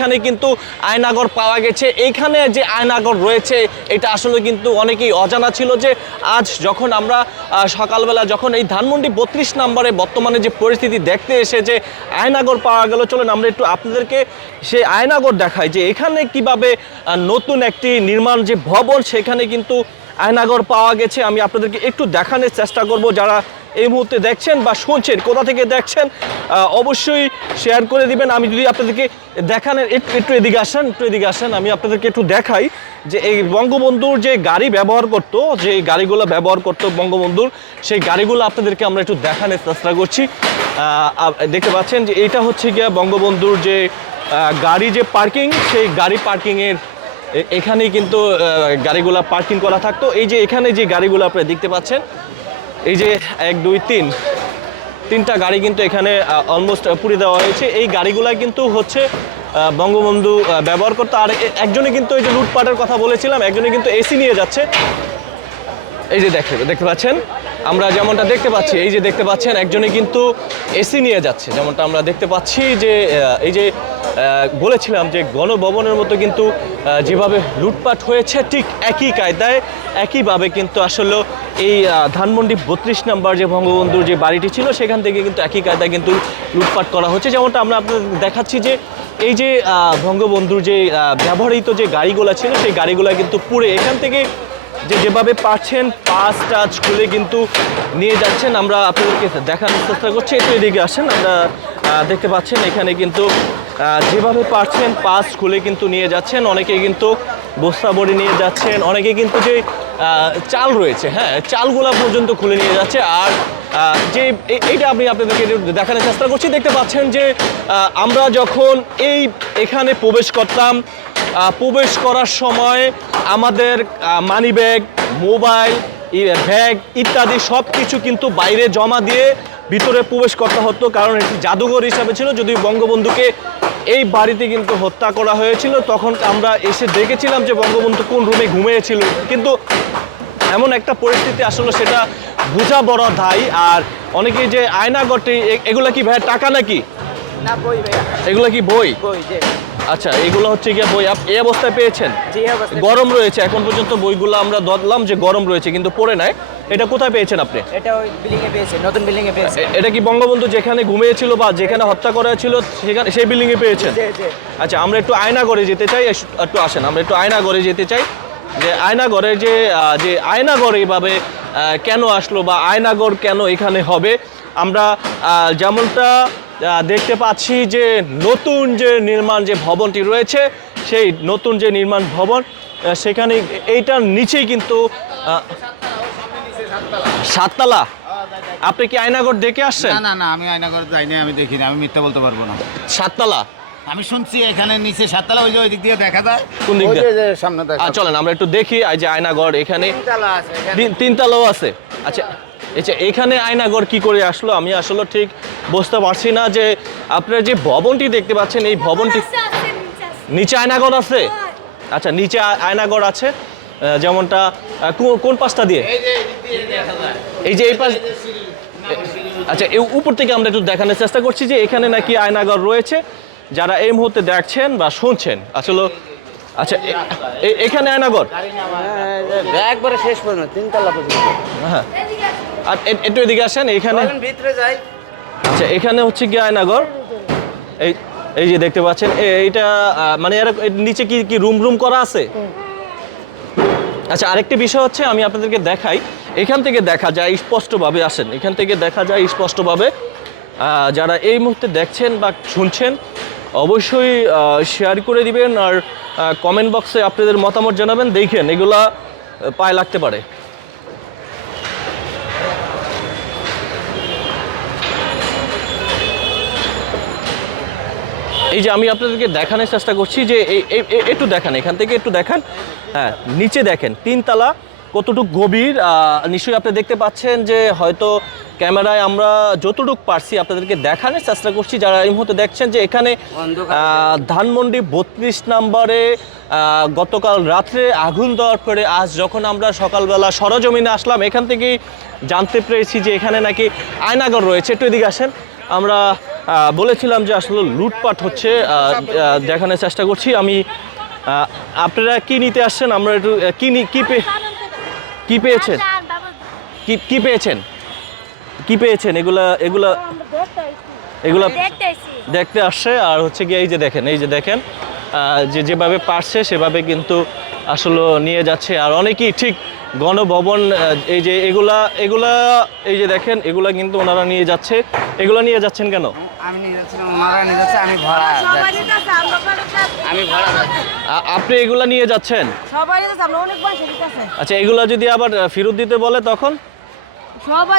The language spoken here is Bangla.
এখানে কিন্তু আয়নাগর পাওয়া গেছে। এইখানে যে আয়নাগর রয়েছে, এটা আসলে কিন্তু অনেকেই অজানা ছিল যে আজ যখন আমরা সকালবেলা যখন এই ধানমন্ডি বত্রিশ নম্বরে বর্তমানে যে পরিস্থিতি দেখতে এসে যে আয়নাগর পাওয়া গেল, চলুন আমরা একটু আপনাদেরকে সেই আয়নাগর দেখাই যে এখানে কীভাবে নতুন একটি নির্মাণ যে ভবন, সেখানে কিন্তু আয়নাগর পাওয়া গেছে। আমি আপনাদেরকে একটু দেখানোর চেষ্টা করব, যারা এই মুহূর্তে দেখছেন বা শুনছেন, কোথা থেকে দেখছেন অবশ্যই শেয়ার করে দিবেন। আমি যদি আপনাদেরকে দেখানোর একটু একটু এদিকে আসেন, একটু এদিকে আসেন, আমি আপনাদেরকে একটু দেখাই যে এই বঙ্গবন্ধুর যে গাড়ি ব্যবহার করতো, যে গাড়িগুলো ব্যবহার করতো বঙ্গবন্ধুর, সেই গাড়িগুলো আপনাদেরকে আমরা একটু দেখানোর চেষ্টা করছি। দেখতে পাচ্ছেন যে এটা হচ্ছে গিয়া বঙ্গবন্ধুর যে গাড়ি যে পার্কিং, সেই গাড়ি পার্কিংয়ের এখানেই কিন্তু গাড়িগুলা পার্কিং করা থাকতো। এই যে এখানে যে গাড়িগুলো আপনারা দেখতে পাচ্ছেন এই যে এক, দুই, তিন। তিনটা গাড়ি কিন্তু এখানে অলমোস্ট পুড়ে দেওয়া হয়েছে। এই গাড়িগুলা কিন্তু হচ্ছে বঙ্গবন্ধু ব্যবহার করতো আর একজনে কিন্তু এই যে লুটপাটের কথা বলেছিলাম একজনে কিন্তু এসি নিয়ে যাচ্ছে। এই যে দেখে, দেখতে পাচ্ছেন? আমরা যেমনটা দেখতে পাচ্ছি, এই যে দেখতে পাচ্ছেন একজনে কিন্তু এসি নিয়ে যাচ্ছে। যেমনটা আমরা দেখতে পাচ্ছি যে এই যে বলেছিলাম যে গণভবনের মতো কিন্তু যেভাবে লুটপাট হয়েছে, ঠিক একই কায়দায়, একইভাবে কিন্তু আসলে এই ধানমন্ডি বত্রিশ নম্বর যে বঙ্গবন্ধুর যে বাড়িটি ছিল, সেখান থেকে কিন্তু একই কায়দায় কিন্তু লুটপাট করা হচ্ছে। যেমনটা আমরা আপনাদের দেখাচ্ছি যে, এই যে বঙ্গবন্ধুর যে ব্যবহৃত যে গাড়িগুলো ছিল, সেই গাড়িগুলো কিন্তু পুড়ে এখান থেকে যে যেভাবে পারছেন পাঁচ টাচ খুলে কিন্তু নিয়ে যাচ্ছেন। আমরা আপনাদেরকে দেখানোর চেষ্টা করছি। একটু এদিকে আসেন, আমরা দেখতে পাচ্ছেন এখানে কিন্তু যেভাবে পারছেন, পাস খুলে কিন্তু নিয়ে যাচ্ছেন। অনেকে কিন্তু বস্তা বড়ি নিয়ে যাচ্ছেন, অনেকে কিন্তু যে চাল রয়েছে হ্যাঁ চালগুলা পর্যন্ত খুলে নিয়ে যাচ্ছে। আর যে এইটা আমি আপনাদেরকে দেখানোর চেষ্টা করছি। দেখতে পাচ্ছেন যে আমরা যখন এই এখানে প্রবেশ করতাম প্রবেশ করার সময় আমাদের মানি ব্যাগ মোবাইল ব্যাগ ইত্যাদি সব কিছু কিন্তু বাইরে জমা দিয়ে ভিতরে প্রবেশ করতে হতো। কারণ এটি জাদুঘর হিসাবে ছিল। যদি বঙ্গবন্ধুকে এই বাড়িতে কিন্তু হত্যা করা হয়েছিল। তখন আমরা এসে দেখেছিলাম যে বঙ্গবন্ধু কোন রুমে ঘুমিয়েছিল। কিন্তু এমন একটা পরিস্থিতি আসলে সেটা বোঝা বড় দায়। আর অনেকেই যে আয়নাগরটি এ- এগুলো কি ভাইয়া টাকা নাকি? এগুলো কি বই? আচ্ছা এগুলো হচ্ছে গিয়ে বই। এই অবস্থায় পেয়েছেন? গরম রয়েছে। এখন পর্যন্ত বইগুলো আমরা ধরলাম যে গরম রয়েছে কিন্তু পড়ে নাই। এটা কোথায় পেয়েছেন আপনি? এটা ওই বিল্ডিং এ পেয়েছে নতুন বিল্ডিং এ পেয়েছে। এটা কি বঙ্গবন্ধু যেখানে ঘুমিয়েছিল বা যেখানে হত্যা করা ছিল সেখানে সেই বিল্ডিং এ পেয়েছেন? আচ্ছা আমরা একটু আয়নাগরে যেতে চাই একটু আসেন আমরা একটু আয়নাগরে যেতে চাই। যে আয়নাগরে যে যে আয়নাগর এইভাবে কেন আসলো বা আয়নাগর কেন এখানে হবে আমরা যেমনটা দেখতে পাচ্ছি যে নতুন যে নির্মাণ যে ভবনটি রয়েছে সেই নতুন যে নির্মাণ ভবন সেখানে এইটার নিচেই কিন্তু সাততলা? আপনি কি আয়নাগর দেখে আসছেন? না না না আমি আয়নাঘর যাইনি আমি দেখিনি আমি মিথ্যা বলতে পারব না। সাততলা? আমি শুনছি এখানে নিচে সাততলা ওই যে ওই দিক দিয়ে দেখা যায়। কোন দিক দিয়ে? সামনে দেখা চলেন আমরা একটু দেখি এই যে আয়নাগর এখানে। তিনতলা আছে এখানে। তিন- তিনতলাও আছে। আচ্ছা আচ্ছা এখানে আয়নাগর কি করে আসলো? আমি আসলে ঠিক বুঝতে পারছি না যে আপনারা যে ভবনটি দেখতে পাচ্ছেন এই ভবনটি নিচে আয়নাগর আছে? আচ্ছা নিচে আয়নাগর আছে। যেমনটা কোন পাশটা দিয়ে? এই যে এই দিক দিয়ে দেখা যায়। এই যে এই পাশ আচ্ছা এই উপর থেকে আমরা একটু দেখানোর চেষ্টা করছি যে এখানে নাকি আয়নাগর রয়েছে। যারা এই মুহূর্তে দেখছেন বা শুনছেন আসলে আচ্ছা এখানে আয়নাগর? হ্যাঁ, একবারে শেষ পর্যন্ত তিনতলা পর্যন্ত। হ্যাঁ। আর একটু এদিকে আসেন এখানে ভিতরে যাই। আচ্ছা এখানে হচ্ছে কি আয়নাগর? এই এই যে দেখতে পাচ্ছেন এ- এইটা মানে এর এর নিচে কি কি রুম রুম করা আছে? আচ্ছা আরেকটি বিষয় হচ্ছে আমি আপনাদেরকে দেখাই। এখান থেকে দেখা যায় স্পষ্টভাবে আসেন। এখান থেকে দেখা যায় স্পষ্টভাবে যারা এই মুহূর্তে দেখছেন বা শুনছেন, অবশ্যই শেয়ার করে দিবেন আর কমেন্ট বক্সে আপনাদের মতামত জানাবেন। দেখেন, এগুলা পায়ে লাগতে পারে। এই যে আমি আপনাদেরকে দেখানোর চেষ্টা করছি যে একটু দেখান, এখান থেকে একটু দেখান। হ্যাঁ নিচে দেখেন তিনতলা কতটুকু গভীর নিশ্চয়ই আপনি দেখতে পাচ্ছেন যে হয়তো ক্যামেরায় আমরা যতটুকু পারছি আপনাদেরকে দেখানোর চেষ্টা করছি যারা এই মুহূর্তে দেখছেন যে এখানে ধানমন্ডি বত্রিশ নম্বরে গতকাল রাত্রে আগুন দেওয়ার পরে আজ যখন আমরা সকালবেলা সরজমিনে আসলাম এখান থেকেই জানতে পেরেছি যে এখানে নাকি আয়নাগর রয়েছে। একটু এদিকে আসেন আমরা বলেছিলাম যে আসলে লুটপাট হচ্ছে দেখানোর চেষ্টা করছি। আমি আপনারা কি নিতে আসছেন? আমরা একটু কি কি পেয়েছেন? কি কি পেয়েছেন? কি পেয়েছেন? এগুলা এগুলা এগুলা দেখতে আসছে। আর হচ্ছে গিয়ে এই যে দেখেন, এই যে দেখেন যে যেভাবে পারছে, সেভাবে কিন্তু আসলে নিয়ে যাচ্ছে। আর অনেকেই ঠিক গণভবন এই যে এগুলা এগুলা এই যে দেখেন এগুলা কিন্তু ওনারা নিয়ে যাচ্ছে। এগুলা নিয়ে যাচ্ছেন কেন? আমি নিয়ে যাচ্ছি ওনারা নিয়ে যাচ্ছে আমি ভাড়া আমি ভাড়া আপনি এগুলা নিয়ে যাচ্ছেন? সবাই দিতেছে আমরা অনেক পয়সা দিতেছে আচ্ছা এগুলা যদি আবার ফিরত দিতে বলে তখন? সবাই